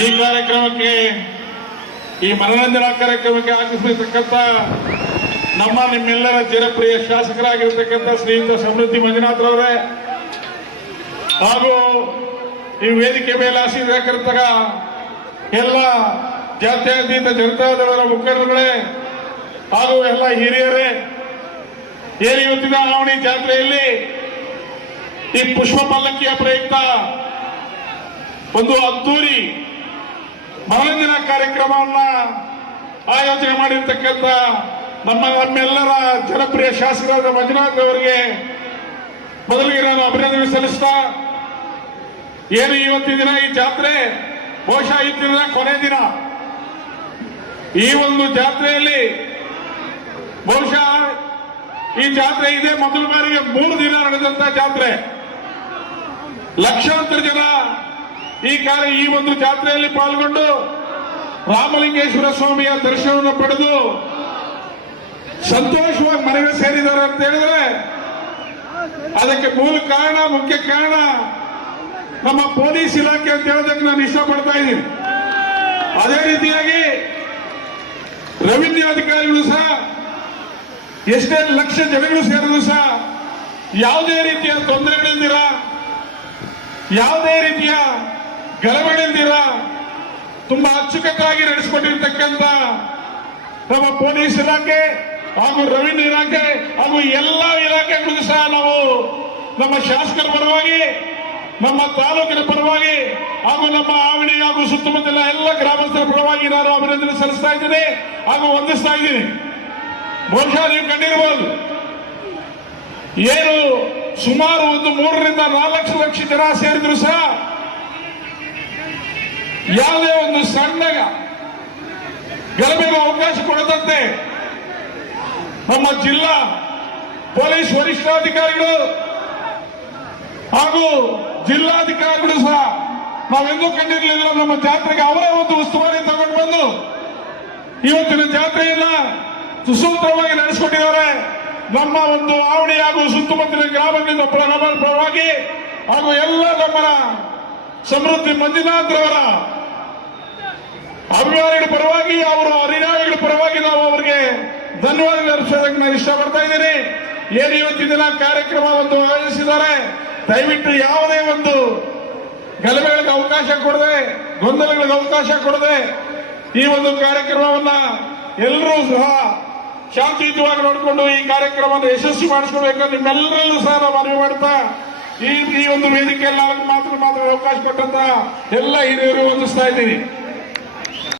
ಈ ಕಾರ್ಯಕ್ರಮಕ್ಕೆ, ಈ ಮನರಂಜನಾ ಕಾರ್ಯಕ್ರಮಕ್ಕೆ ಆಗಮಿಸತಕ್ಕಂಥ ನಿಮ್ಮೆಲ್ಲರ ಜನಪ್ರಿಯ ಶಾಸಕರಾಗಿರ್ತಕ್ಕಂಥ ಶ್ರೀಯುತ ಸಮೃದ್ಧಿ ಮಂಜುನಾಥ್ರವರೇ, ಹಾಗೂ ಈ ವೇದಿಕೆ ಮೇಲೆ ಆಸೀನರಾಗಿರ್ತಕ್ಕ ಎಲ್ಲ ಜಾತ್ಯತೀತ ಜನತಾದಳದ ಮುಖಂಡರುಗಳೇ ಹಾಗೂ ಎಲ್ಲ ಹಿರಿಯರೇ, ಏನು ಇವತ್ತಿನ ಆವಣಿ ಜಾತ್ರೆಯಲ್ಲಿ ಈ ಪುಷ್ಪ ಪಲ್ಲಕ್ಕಿಯ ಪ್ರಯುಕ್ತ ಒಂದು ಅದ್ದೂರಿ ಮನರಂಜನಾ ಕಾರ್ಯಕ್ರಮವನ್ನ ಆಯೋಜನೆ ಮಾಡಿರ್ತಕ್ಕಂಥ ನಮ್ಮೆಲ್ಲರ ಜನಪ್ರಿಯ ಶಾಸಕರಾದ ಮಂಜುನಾಥ್ ಅವರಿಗೆ ಮೊದಲಿಗೆ ನಾನು ಅಭಿನಂದನೆ ಸಲ್ಲಿಸ್ತಾ, ಏನು ಇವತ್ತಿನ ದಿನ ಈ ಜಾತ್ರೆ ಬಹುಶಃ ಈ ದಿನ ಕೊನೆ ದಿನ. ಈ ಒಂದು ಜಾತ್ರೆಯಲ್ಲಿ ಬಹುಶಃ ಈ ಜಾತ್ರೆ ಇದೆ ಮೊದಲ ಬಾರಿಗೆ 3 ದಿನ ನಡೆದಂತ ಜಾತ್ರೆ. ಲಕ್ಷಾಂತರ ಜನ ಈ ಒಂದು ಜಾತ್ರೆಯಲ್ಲಿ ಪಾಲ್ಗೊಂಡು ರಾಮಲಿಂಗೇಶ್ವರ ಸ್ವಾಮಿಯ ದರ್ಶನವನ್ನು ಪಡೆದು ಸಂತೋಷವಾಗಿ ಮನೆಗೆ ಸೇರಿದ್ದಾರೆ ಅಂತ ಹೇಳಿದ್ರೆ ಅದಕ್ಕೆ ಮುಖ್ಯ ಕಾರಣ ನಮ್ಮ ಪೊಲೀಸ್ ಇಲಾಖೆ ಅಂತ ಹೇಳೋದಕ್ಕೆ ನಾನು ಇಷ್ಟಪಡ್ತಾ ಇದ್ದೀನಿ. ಅದೇ ರೀತಿಯಾಗಿ ರೆವಿನ್ಯೂ ಅಧಿಕಾರಿಗಳು ಸಹ ಎಷ್ಟೇ ಲಕ್ಷ ಜನಗಳು ಸೇರಿದ್ರು ಸಹ ಯಾವುದೇ ರೀತಿಯ ತೊಂದರೆಗಳಿಲ್ದಿರ, ಯಾವುದೇ ರೀತಿಯ ಗಲಭೆಗಳಿಲ್ದಿರ ತುಂಬಾ ಅಚ್ಚುಕಟ್ಟಾಗಿ ನಡೆಸಿಕೊಂಡಿರ್ತಕ್ಕಂಥ ನಮ್ಮ ಪೊಲೀಸ್ ಇಲಾಖೆ ಹಾಗೂ ರೆವಿನ್ಯೂ ಇಲಾಖೆ ಹಾಗೂ ಎಲ್ಲ ಇಲಾಖೆಗಳಿಗೂ ಸಹ ನಾವು ನಮ್ಮ ಶಾಸಕರ ಪರವಾಗಿ, ನಮ್ಮ ತಾಲೂಕಿನ ಪರವಾಗಿ ಹಾಗೂ ನಮ್ಮ ಆವಣಿ ಹಾಗೂ ಸುತ್ತಮುತ್ತಲ ಎಲ್ಲ ಗ್ರಾಮಸ್ಥರ ಪರವಾಗಿ ನಾನು ಅಭಿನಂದನೆ ಸಲ್ಲಿಸ್ತಾ ಇದ್ದೀನಿ ಹಾಗೂ ವಂದಿಸ್ತಾ ಇದ್ದೀನಿ. ಬಹುಶಃ ನೀವು ಕಂಡಿರಬಹುದು, ಏನು ಸುಮಾರು 3 ರಿಂದ 4 ಲಕ್ಷ ಜನ ಸೇರಿದ್ರು ಸಹ ಯಾವುದೇ ಒಂದು ಸಣ್ಣ ಗಲಭೆಗೆ ಅವಕಾಶ ಕೊಡದಂತೆ ನಮ್ಮ ಜಿಲ್ಲಾ ಪೊಲೀಸ್ ವರಿಷ್ಠಾಧಿಕಾರಿಗಳು ಹಾಗೂ ಜಿಲ್ಲಾಧಿಕಾರಿಗಳು ಸಹ ನಾವೆಂದೂ ಕಂಡಿರಲಿಲ್ಲ. ನಮ್ಮ ಜಾತ್ರೆಗೆ ಅವರೇ ಒಂದು ಉಸ್ತುವಾರಿ ತಗೊಂಡು ಬಂದು ಇವತ್ತಿನ ಜಾತ್ರೆಯನ್ನ ಸುಸೂತ್ರವಾಗಿ ನಡೆಸಿಕೊಂಡಿದ್ದಾರೆ. ನಮ್ಮ ಒಂದು ಆವಣಿ ಹಾಗೂ ಸುತ್ತಮುತ್ತಲಿನ ಗ್ರಾಮಗಳಿಂದ ಪರವಾಗಿ ಹಾಗೂ ಎಲ್ಲ ನಮ್ಮ ಸಮೃದ್ಧಿ ಮಂಜುನಾಥ್ರವರ ಅಭಿಮಾನಿಗಳ ಪರವಾಗಿ, ಅವರ ಅನುಯಾಯಿಗಳ ಪರವಾಗಿ ನಾವು ಅವರಿಗೆ ಧನ್ಯವಾದ ಅರ್ಪಿಸೋದಕ್ಕೆ ನಾನು ಇಷ್ಟಪಡ್ತಾ ಇದ್ದೀನಿ. ಏನು ಇವತ್ತಿನ ದಿನ ಕಾರ್ಯಕ್ರಮ ಒಂದು ಆಯೋಜಿಸಿದ್ದಾರೆ, ದಯವಿಟ್ಟು ಯಾವುದೇ ಒಂದು ಗಲಭೆಗಳಿಗೆ ಅವಕಾಶ ಕೊಡದೆ, ಗೊಂದಲಗಳಿಗೆ ಅವಕಾಶ ಕೊಡದೆ ಈ ಒಂದು ಕಾರ್ಯಕ್ರಮವನ್ನ ಎಲ್ಲರೂ ಸಹ ಶಾಂತಿಯುತವಾಗಿ ನೋಡಿಕೊಂಡು ಈ ಕಾರ್ಯಕ್ರಮವನ್ನು ಯಶಸ್ವಿ ಮಾಡಿಸ್ಕೋಬೇಕಂತ ನಿಮ್ಮೆಲ್ಲರಲ್ಲೂ ಸಹ ನಾವು ಮನವಿ ಮಾಡ್ತಾ ಈ ಒಂದು ವೇದಿಕೆಯಲ್ಲಿ ಮಾತ್ರ ಅವಕಾಶ ಕೊಟ್ಟಂತ ಎಲ್ಲ ಹಿರಿಯರು ವಂದಿಸ್ತಾ ಇದ್ದೀನಿ.